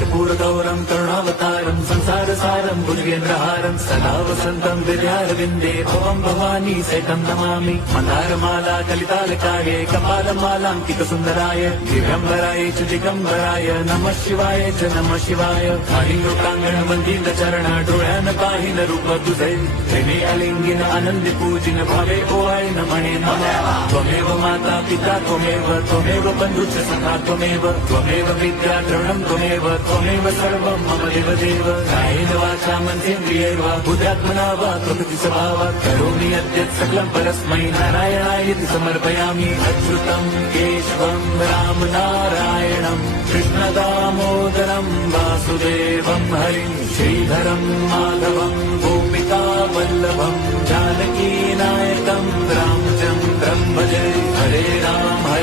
कर्पूर गौरम करुणावतारम संसार सारम भुजगेन्द्रहारम सदा वसंतम विद्यारविंदे भवम भवानी सहितं नमामि मंदारमाला कलितालकाये कपालमालांकित सुंदराय दिव्यंबराय च दिगंबराय नमः शिवाय च नमः शिवाय लोकांगण वंदित चरण डोळ्यान पाहिन रूप तुझे प्रेमे अलिंगिन आनंदी पूजिन भावे ओवाय न म्हणे नमः त्वमेव माता पिता त्वमेव बंधुश्च सखा त्वमेव विद्या द्रवणं त्वमेव सर्वं मम देवदेव कायेन वाचा मनसेन्द्रियैर्वा बुद्ध्यात्मना वा प्रकृति स्वभावात् करोमि यद्यत् सकलं परस्मै नारायणायति समर्पयामि अच्युतं केशवं राम नारायणं कृष्णदामोदरं वासुदेवं हरिं श्रीधरं माधवं गोपिका वल्लभं जानकी नायकं रामचन्द्रं भजे हरे राम हरे